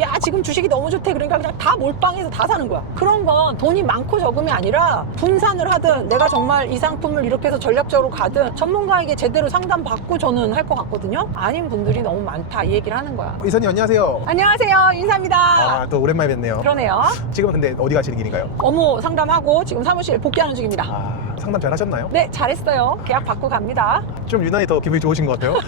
야 지금 주식이 너무 좋대 그러니까 그냥 다 몰빵해서 다 사는 거야. 그런 건 돈이 많고 적음이 아니라 분산을 하든 내가 정말 이 상품을 이렇게 해서 전략적으로 가든 전문가에게 제대로 상담받고 저는 할 것 같거든요. 아닌 분들이 너무 많다 이 얘기를 하는 거야. 이사님 안녕하세요. 안녕하세요, 인사입니다. 아, 또 오랜만에 뵙네요. 그러네요. 지금 근데 어디 가시는 길인가요? 업무 상담하고 지금 사무실 복귀하는 중입니다. 아, 상담 잘 하셨나요? 네, 잘했어요. 계약 받고 갑니다. 좀 유난히 더 기분이 좋으신 것 같아요.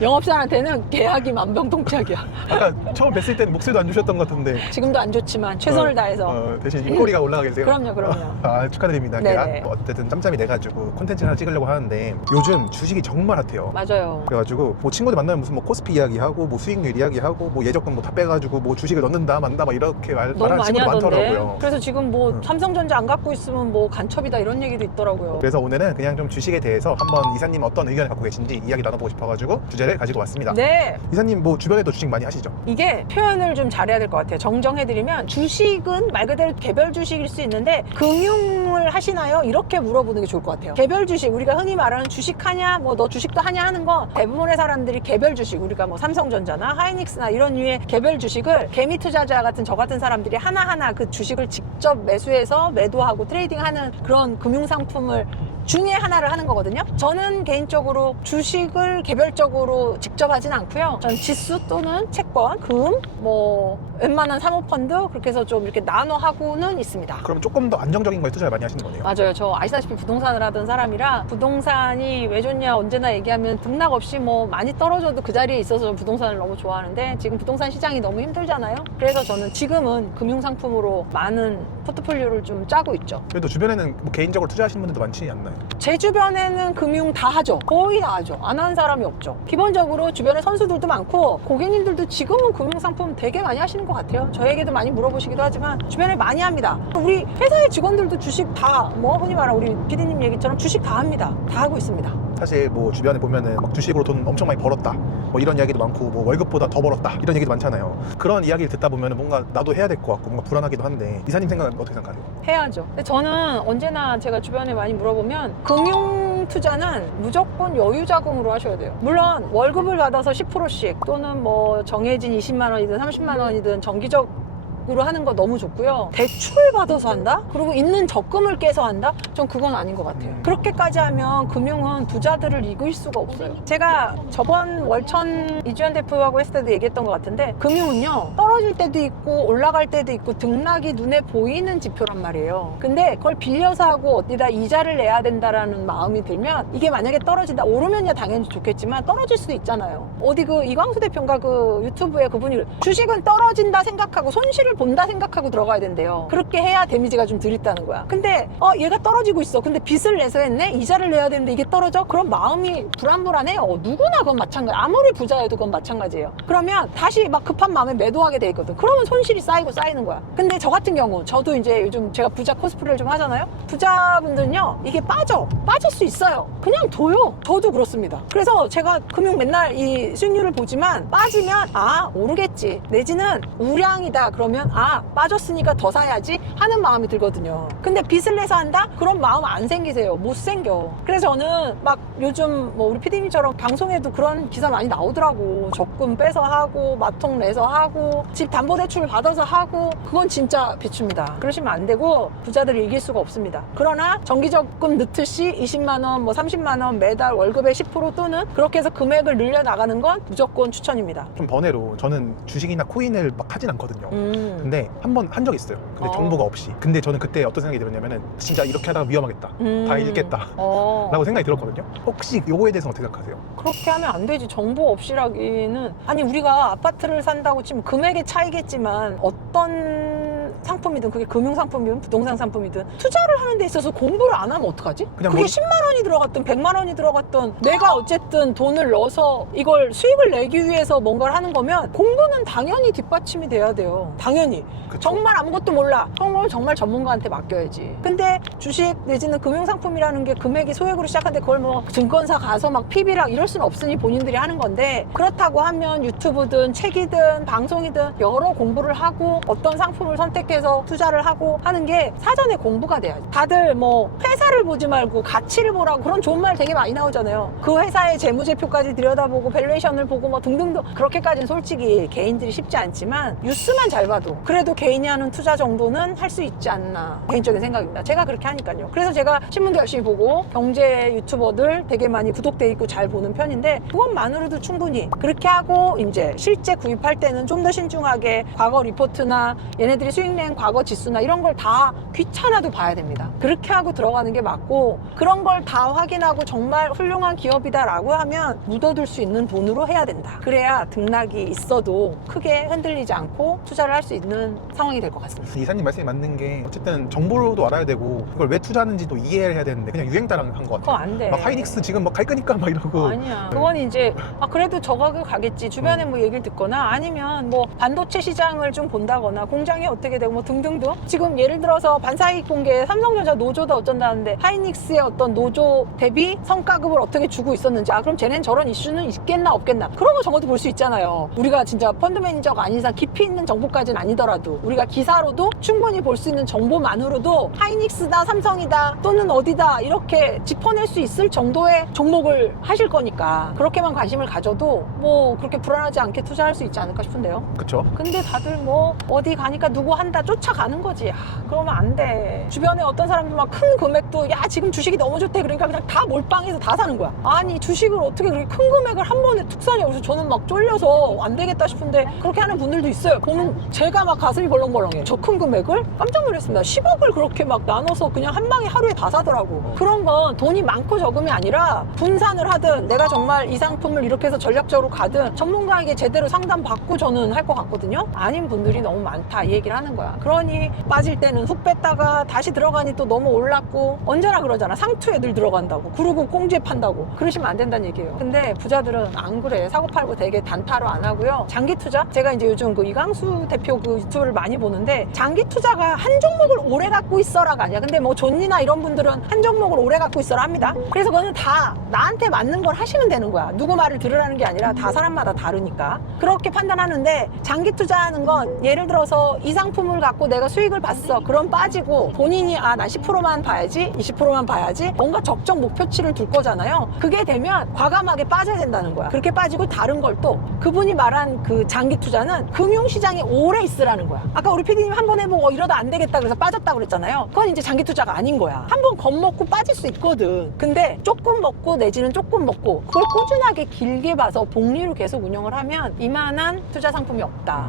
영업사한테는 계약이 만병통치약이야. 아까 처음 뵀을 때는 목소리도 안 주셨던 것 같은데 지금도 안 좋지만 최선을 다해서. 대신 입꼬리가 올라가 계세요. 그럼요. 아, 축하드립니다. 네네. 계약. 어쨌든 짬짬이 내가지고 콘텐츠 하나 찍으려고 하는데 요즘 주식이 정말 핫해요. 맞아요. 그래가지고 뭐 친구들 만나면 무슨 뭐 코스피 이야기하고 뭐 수익률 이야기하고 뭐 예적금 뭐 다 빼가지고 뭐 주식을 넣는다 만다 막 이렇게 너무 말하는 많이 친구들 하던데. 많더라고요. 그래서 지금 뭐 삼성전자 안 갖고 있으면 뭐 간첩이다 이런 얘기도 있더라고요. 그래서 오늘은 그냥 좀 주식에 대해서 한번 이사님 어떤 의견을 갖고 계신지 이야기 나눠보고 싶어가지고 주제를 가지고 왔습니다. 네, 이사님 뭐 주변에도 주식 많이 하시죠? 이게 표현을 좀 잘해야 될 것 같아요. 정정해드리면 주식은 말 그대로 개별 주식일 수 있는데 금융을 하시나요? 이렇게 물어보는 게 좋을 것 같아요. 개별 주식, 우리가 흔히 말하는 주식하냐, 뭐 너 주식도 하냐 하는 거 대부분의 사람들이 개별 주식, 우리가 뭐 삼성전자나 하이닉스나 이런 류의 개별 주식을 개미 투자자 같은 저 같은 사람들이 하나하나 그 주식을 직접 매수해서 매도하고 트레이딩하는 그런 금융상품을 중에 하나를 하는 거거든요. 저는 개인적으로 주식을 개별적으로 직접 하진 않고요. 저는 지수 또는 채권, 금, 뭐 웬만한 사모펀드 그렇게 해서 좀 이렇게 나눠 하고는 있습니다. 그럼 조금 더 안정적인 거에 투자를 많이 하시는 거네요. 맞아요. 저 아시다시피 부동산을 하던 사람이라 부동산이 왜 좋냐 언제나 얘기하면 등락 없이 뭐 많이 떨어져도 그 자리에 있어서 부동산을 너무 좋아하는데 지금 부동산 시장이 너무 힘들잖아요. 그래서 저는 지금은 금융상품으로 많은 포트폴리오를 좀 짜고 있죠. 그래도 주변에는 뭐 개인적으로 투자하시는 분들도 많지 않나요? 제 주변에는 금융 다 하죠. 거의 다 하죠. 안 하는 사람이 없죠. 기본적으로 주변에 선수들도 많고 고객님들도 지금은 금융상품 되게 많이 하시는 것 같아요. 저에게도 많이 물어보시기도 하지만 주변에 많이 합니다. 우리 회사의 직원들도 주식 다, 뭐 흔히 말하는 우리 PD님 얘기처럼 주식 다 합니다. 다 하고 있습니다. 사실 뭐 주변에 보면은 막 주식으로 돈 엄청 많이 벌었다 뭐 이런 이야기도 많고 뭐 월급보다 더 벌었다 이런 얘기도 많잖아요. 그런 이야기를 듣다 보면은 뭔가 나도 해야 될 것 같고 뭔가 불안하기도 한데 이사님 생각은 어떻게 생각하세요? 해야죠. 근데 저는 언제나 제가 주변에 많이 물어보면 금융 투자는 무조건 여유 자금으로 하셔야 돼요. 물론 월급을 받아서 10%씩 또는 뭐 정해진 20만 원이든 30만 원이든 정기적으로 하는 거 너무 좋고요. 대출을 받아서 한다? 그리고 있는 적금을 깨서 한다? 전 그건 아닌 것 같아요. 그렇게까지 하면 금융은 부자들을 이길 수가 없어요. 제가 저번 월천 이주연 대표하고 했을 때도 얘기했던 것 같은데 금융은요 떨어질 때도 있고 올라갈 때도 있고 등락이 눈에 보이는 지표란 말이에요. 근데 그걸 빌려서 하고 어디다 이자를 내야 된다라는 마음이 들면 이게 만약에 떨어진다 오르면야 당연히 좋겠지만 떨어질 수도 있잖아요. 어디 그 이광수 대표인가 그 유튜브에 그분이 주식은 떨어진다 생각하고 손실을 본다 생각하고 들어가야 된대요. 그렇게 해야 데미지가 좀 덜 있다는 거야. 근데 얘가 떨어지고 있어. 근데 빚을 내서 했네? 이자를 내야 되는데 이게 떨어져? 그럼 마음이 불안불안해요. 누구나 그건 마찬가지. 아무리 부자여도 그건 마찬가지예요. 그러면 다시 막 급한 마음에 매도하게 돼 있거든. 그러면 손실이 쌓이고 쌓이는 거야. 근데 저 같은 경우 저도 이제 요즘 제가 부자 코스프레를 좀 하잖아요. 부자분들은요 이게 빠질 수 있어요. 그냥 둬요. 저도 그렇습니다. 그래서 제가 금융 맨날 이 수익률을 보지만 빠지면 오르겠지 내지는 우량이다 그러면 빠졌으니까 더 사야지 하는 마음이 들거든요. 근데 빚을 내서 한다? 그런 마음 안 생기세요. 못 생겨. 그래서 저는 막 요즘 뭐 우리 PD님처럼 방송에도 그런 기사 많이 나오더라고. 적금 빼서 하고 마통 내서 하고 집 담보대출 받아서 하고 그건 진짜 비춥니다. 그러시면 안 되고 부자들을 이길 수가 없습니다. 그러나 정기적금 넣듯이 20만 원, 뭐 30만 원 매달 월급의 10% 또는 그렇게 해서 금액을 늘려나가는 건 무조건 추천입니다. 좀 번외로 저는 주식이나 코인을 막 하진 않거든요. 근데 한 번 한 적이 있어요. 근데 정보가 없이. 근데 저는 그때 어떤 생각이 들었냐면은 진짜 이렇게 하다가 위험하겠다. 다 잃겠다. 라고 생각이 들었거든요. 혹시 요거에 대해서 어떻게 생각하세요? 그렇게 하면 안 되지. 정보 없이라기는. 아니 우리가 아파트를 산다고 치면 금액의 차이겠지만 어떤 상품이든 그게 금융상품이든 부동산 상품이든 투자를 하는 데 있어서 공부를 안 하면 어떡하지? 그게 10만 원이 들어갔든 100만 원이 들어갔든 내가 어쨌든 돈을 넣어서 이걸 수익을 내기 위해서 뭔가를 하는 거면 공부는 당연히 뒷받침이 돼야 돼요. 당연히. 그쵸. 정말 아무것도 몰라. 정말 전문가한테 맡겨야지. 근데 주식 내지는 금융상품이라는 게 금액이 소액으로 시작하는데 그걸 뭐 증권사 가서 막 PB랑 이럴 수는 없으니 본인들이 하는 건데 그렇다고 하면 유튜브든 책이든 방송이든 여러 공부를 하고 어떤 상품을 선택 선택해서 투자를 하고 하는 게 사전에 공부가 돼야지. 다들 뭐 회사를 보지 말고 가치를 보라고 그런 좋은 말 되게 많이 나오잖아요. 그 회사의 재무제표까지 들여다보고 밸류에이션을 보고 뭐 등등등. 그렇게까지는 솔직히 개인들이 쉽지 않지만 뉴스만 잘 봐도 그래도 개인이 하는 투자 정도는 할 수 있지 않나, 개인적인 생각입니다. 제가 그렇게 하니까요. 그래서 제가 신문도 열심히 보고 경제 유튜버들 되게 많이 구독돼 있고 잘 보는 편인데, 그것만으로도 충분히 그렇게 하고 이제 실제 구입할 때는 좀 더 신중하게 과거 리포트나 얘네들이 수익 낸 과거 지수나 이런 걸 다 귀찮아도 봐야 됩니다. 그렇게 하고 들어가는 게 맞고, 그런 걸 다 확인하고 정말 훌륭한 기업이다라고 하면 묻어둘 수 있는 돈으로 해야 된다. 그래야 등락이 있어도 크게 흔들리지 않고 투자를 할 수 있는 상황이 될 것 같습니다. 이사님 말씀이 맞는 게 어쨌든 정보로도 알아야 되고 그걸 왜 투자하는지도 이해를 해야 되는데 그냥 유행 따라 한 것 그거 같아요. 안 돼. 막 하이닉스 지금 막 갈 거니까 막 이러고. 아니야. 그건 이제 그래도 저 가격 가겠지. 주변에 뭐 얘기를 듣거나 아니면 뭐 반도체 시장을 좀 본다거나 공장이 어떻게 되고 뭐 등등등. 지금 예를 들어서 반사이익 공개 삼성전자 노조다 어쩐다는데 하이닉스의 어떤 노조 대비 성과급을 어떻게 주고 있었는지, 그럼 쟤네는 저런 이슈는 있겠나 없겠나, 그런 거 적어도 볼 수 있잖아요. 우리가 진짜 펀드 매니저가 아닌 이상 깊이 있는 정보까지는 아니더라도 우리가 기사로도 충분히 볼 수 있는 정보만으로도 하이닉스다 삼성이다 또는 어디다 이렇게 짚어낼 수 있을 정도의 종목을 하실 거니까 그렇게만 관심을 가져도 뭐 그렇게 불안하지 않게 투자할 수 있지 않을까 싶은데요. 그쵸? 근데 다들 뭐 어디 가니까 누구 한다 쫓아가는 거지. 그러면 안 돼. 주변에 어떤 사람들 막 큰 금액도 야 지금 주식이 너무 좋대 그러니까 그냥 다 몰빵해서 다 사는 거야. 아니 주식을 어떻게 그렇게 큰 금액을 한 번에 툭 사냐. 그래서 저는 막 쫄려서 안 되겠다 싶은데 그렇게 하는 분들도 있어요. 보면 제가 막 가슴이 벌렁벌렁해. 저 큰 금액을 깜짝 놀랐습니다. 10억을 그렇게 막 나눠서 그냥 한 방에 하루에 다 사더라고. 그런 건 돈이 많고 적음이 아니라 분산을 하든 내가 정말 이 상품을 이렇게 해서 전략적으로 가든 전문가에게 제대로 상담 받고 저는 할 것 같거든요. 아닌 분들이 너무 많다 이 얘기를 하는 거야. 그러니 빠질 때는 훅 뺐다가 다시 들어가니 또 너무 올랐고, 언제나 그러잖아. 상투 애들 들어간다고 그러고 꽁지에 판다고 그러시면 안 된다는 얘기예요. 근데 부자들은 안 그래. 사고 팔고 되게 단타로 안 하고요. 장기 투자? 제가 이제 요즘 그 이강수 대표 그 유튜브를 많이 보는데, 장기 투자가 한 종목을 오래 갖고 있어라가 아니야. 근데 뭐 존니나 이런 분들은 한 종목을 오래 갖고 있어라 합니다. 그래서 그거는 다 나한테 맞는 걸 하시면 되는 거야. 누구 말을 들으라는 게 아니라 다 사람마다 다르니까 그렇게 판단하는데, 장기 투자하는 건 예를 들어서 이 상품을 갖고 내가 수익을 봤어. 그럼 빠지고 본인이 난 10%만 봐야지 20%만 봐야지 뭔가 적정 목표치를 둘 거잖아요. 그게 되면 과감하게 빠져야 된다는 거야. 그렇게 빠지고 다른 걸 또 그분이 말한 그 장기 투자는 금융시장에 오래 있으라는 거야. 아까 우리 PD님 한 번 해보고 이러다 안 되겠다 그래서 빠졌다고 그랬잖아요. 그건 이제 장기 투자가 아닌 거야. 한 번 겁먹고 빠질 수 있거든. 근데 조금 먹고 내지는 조금 먹고 그걸 꾸준하게 길게 봐서 복리로 계속 운영을 하면 이만한 투자 상품이 없다.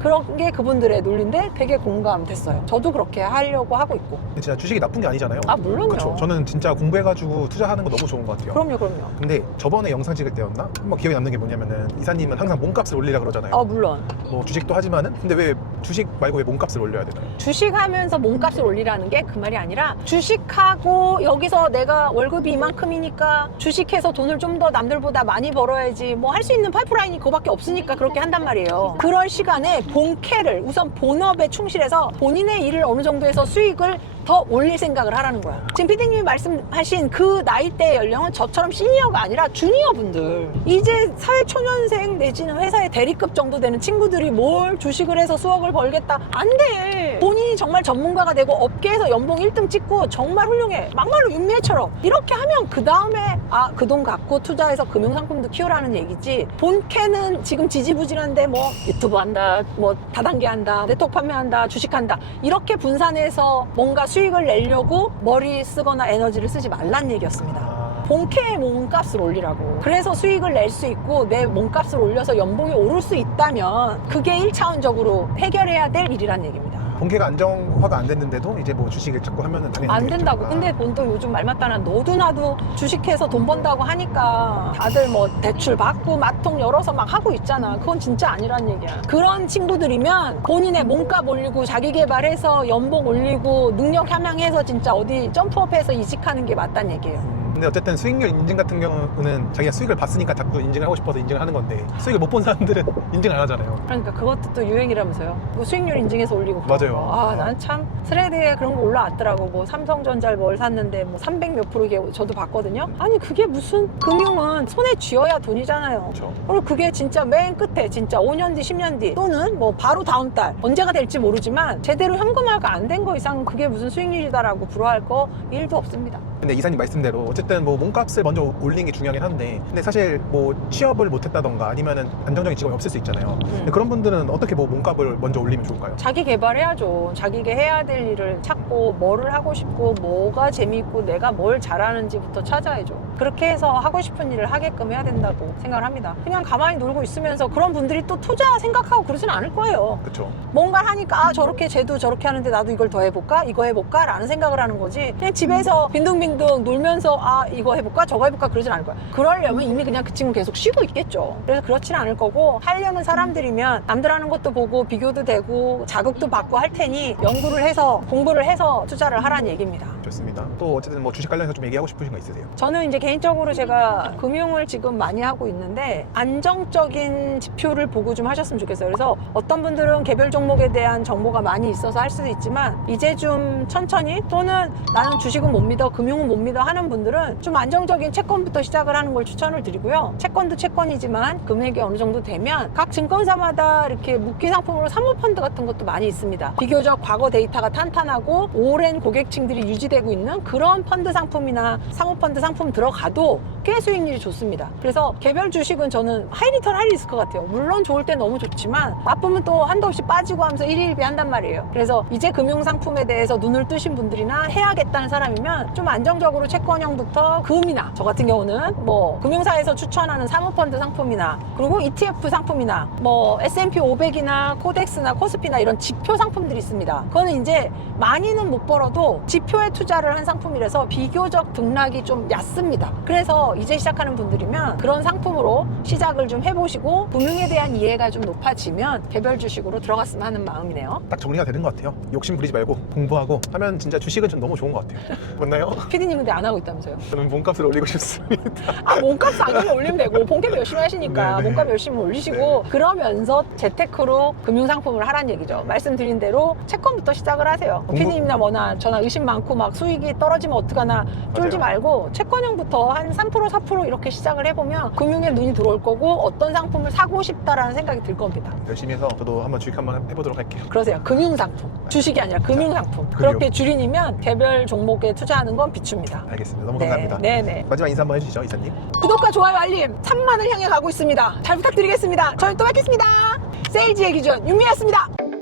그런 게 그분들의 논리인데 되게 공감됐어요. 저도 그렇게 하려고 하고 있고. 근데 진짜 주식이 나쁜 게 아니잖아요. 물론요. 그렇죠. 저는 진짜 공부해가지고 투자하는 거 너무 좋은 것 같아요. 그럼요. 근데 저번에 영상 찍을 때였나? 한번 기억에 남는 게 뭐냐면은 이사님은 항상 몸값을 올리라 그러잖아요. 물론. 뭐 주식도 하지만은 근데 왜 주식 말고 왜 몸값을 올려야 되나요? 주식하면서 몸값을 올리라는 게 그 말이 아니라, 주식하고 여기서 내가 월급이 이만큼이니까 주식해서 돈을 좀 더 남들보다 많이 벌어야지 뭐 할 수 있는 파이프라인이 그거밖에 없으니까 그렇게 한단 말이에요. 그럴 시간에 본캐를 우선 본업에 충실해서 본인의 일을 어느 정도 해서 수익을 더 올릴 생각을 하라는 거야. 지금 PD님이 말씀하신 그 나이대 연령은 저처럼 시니어가 아니라 주니어 분들, 이제 사회초년생 내지는 회사의 대리급 정도 되는 친구들이 뭘 주식을 해서 수억을 벌겠다. 안 돼. 본인이 정말 전문가가 되고 업계에서 연봉 1등 찍고 정말 훌륭해. 막말로 윤미애처럼 이렇게 하면 그 다음에 그 돈 갖고 투자해서 금융상품도 키우라는 얘기지. 본캐는 지금 지지부진한데 뭐 유튜브 한다, 뭐 다단계 한다, 네트워크 판매한다, 주식한다, 이렇게 분산해서 뭔가 수익을 내려고 머리 쓰거나 에너지를 쓰지 말란 얘기였습니다. 본캐의 몸값을 올리라고. 그래서 수익을 낼 수 있고 내 몸값을 올려서 연봉이 오를 수 있다면 그게 1차원적으로 해결해야 될 일이란 얘기입니다. 본캐가 안정화가 안 됐는데도 이제 뭐 주식을 자꾸 하면은 당연히 안 된다고. 근데 본도 요즘 말 맞다나 너도 나도 주식해서 돈 번다고 하니까 다들 뭐 대출 받고 마통 열어서 막 하고 있잖아. 그건 진짜 아니란 얘기야. 그런 친구들이면 본인의 몸값 올리고 자기 개발해서 연봉 올리고 능력 함양해서 진짜 어디 점프업해서 이직하는 게 맞단 얘기예요. 근데 어쨌든 수익률 인증 같은 경우는 자기가 수익을 봤으니까 자꾸 인증을 하고 싶어서 인증을 하는 건데 수익을 못 본 사람들은 인증을 안 하잖아요. 그러니까 그것도 또 유행이라면서요. 뭐 수익률 인증해서 올리고. 맞아요. 아, 난 참 스레드에 그런 거 올라왔더라고. 뭐 삼성전자를 뭘 샀는데 뭐 300 몇 프로 이게 저도 봤거든요. 아니 그게 무슨 금융은 손에 쥐어야 돈이잖아요. 그렇죠. 그리고 그게 진짜 맨 끝에 진짜 5년 뒤, 10년 뒤 또는 뭐 바로 다음 달 언제가 될지 모르지만 제대로 현금화가 안 된 거 이상 그게 무슨 수익률이다라고 부러워할 거 일도 없습니다. 근데 이사님 말씀대로 어쨌든 뭐 몸값을 먼저 올리는 게 중요하긴 한데 근데 사실 뭐 취업을 못했다던가 아니면은 안정적인 직업이 없을 수 있잖아요. 근데 그런 분들은 어떻게 뭐 몸값을 먼저 올리면 좋을까요? 자기 개발해야죠. 자기가 해야 될 일을 찾고 뭐를 하고 싶고 뭐가 재미있고 내가 뭘 잘하는지부터 찾아야죠. 그렇게 해서 하고 싶은 일을 하게끔 해야 된다고 생각을 합니다. 그냥 가만히 놀고 있으면서 그런 분들이 또 투자 생각하고 그러진 않을 거예요. 그렇죠. 뭔가 하니까 아 저렇게 쟤도 저렇게 하는데 나도 이걸 더 해볼까? 이거 해볼까? 라는 생각을 하는 거지. 그냥 집에서 빈둥빈둥 놀면서 아 이거 해볼까? 저거 해볼까? 그러진 않을 거야. 그러려면 이미 그냥 그 친구 계속 쉬고 있겠죠. 그래서 그렇지는 않을 거고 하려는 사람들이면 남들 하는 것도 보고 비교도 되고 자극도 받고 할 테니 연구를 해서 공부를 해서 투자를 하라는 얘기입니다. 좋습니다. 또 어쨌든 뭐 주식 관련해서 좀 얘기하고 싶으신 거 있으세요? 저는 이제 개인적으로 제가 금융을 지금 많이 하고 있는데 안정적인 지표를 보고 좀 하셨으면 좋겠어요. 그래서 어떤 분들은 개별 종목에 대한 정보가 많이 있어서 할 수도 있지만 이제 좀 천천히 또는 나는 주식은 못 믿어 금융은 못 믿어 하는 분들은 좀 안정적인 채권부터 시작을 하는 걸 추천을 드리고요. 채권도 채권이지만 금액이 어느 정도 되면 각 증권사마다 이렇게 묶기 상품으로 사모펀드 같은 것도 많이 있습니다. 비교적 과거 데이터가 탄탄하고 오랜 고객층들이 유지되고 있는 그런 펀드 상품이나 사모펀드 상품 들어가도 꽤 수익률이 좋습니다. 그래서 개별 주식은 저는 하이리턴 할리 있을 것 같아요. 물론 좋을 때 너무 좋지만 나쁘면 또 한도 없이 빠지고 하면서 일일비 한단 말이에요. 그래서 이제 금융상품에 대해서 눈을 뜨신 분들이나 해야겠다는 사람이면 좀 안정적으로 채권형부터 금이나 저 같은 경우는 뭐 금융사에서 추천하는 사모펀드 상품이나 그리고 ETF 상품이나 뭐 S&P 500이나 코덱스나 코스피나 이런 지표 상품들이 있습니다. 그거는 이제 많이는 못 벌어도 지표에 투자를 한 상품이라서 비교적 등락이 좀 얕습니다. 그래서 이제 시작하는 분들이면 그런 상품으로 시작을 좀 해보시고 금융에 대한 이해가 좀 높아지면 개별 주식으로 들어갔으면 하는 마음이네요. 딱 정리가 되는 것 같아요. 욕심 부리지 말고 공부하고 하면 진짜 주식은 좀 너무 좋은 것 같아요. 맞나요? 피디님 근데 안 하고 있다면서요? 저는 몸값을 올리고 싶습니다. 아 몸값 당연히 올리면 되고 본캐도 열심히 하시니까 네네. 몸값 열심히 올리시고 그러면서 재테크로 금융상품을 하라는 얘기죠. 말씀드린 대로 채권부터 시작을 하세요. 피디님이나 뭐나 저나 의심 많고 막 수익이 떨어지면 어떡하나 쫄지 맞아요. 말고 채권형부터 한 3% 4% 이렇게 시작을 해보면 금융에 눈이 들어올 거고 어떤 상품을 사고 싶다라는 생각이 들 겁니다. 열심히 해서 저도 한번 주식 한번 해보도록 할게요. 그러세요. 금융상품. 주식이 아니라 금융상품. 그렇게 줄이면 개별 종목에 투자하는 건 비춥니다. 알겠습니다. 너무 감사합니다. 네네. 마지막 인사 한번 해주시죠, 이사님. 구독과 좋아요 알림 3만을 향해 가고 있습니다. 잘 부탁드리겠습니다. 저희 또 뵙겠습니다. 세일즈의 기준 윤미였습니다.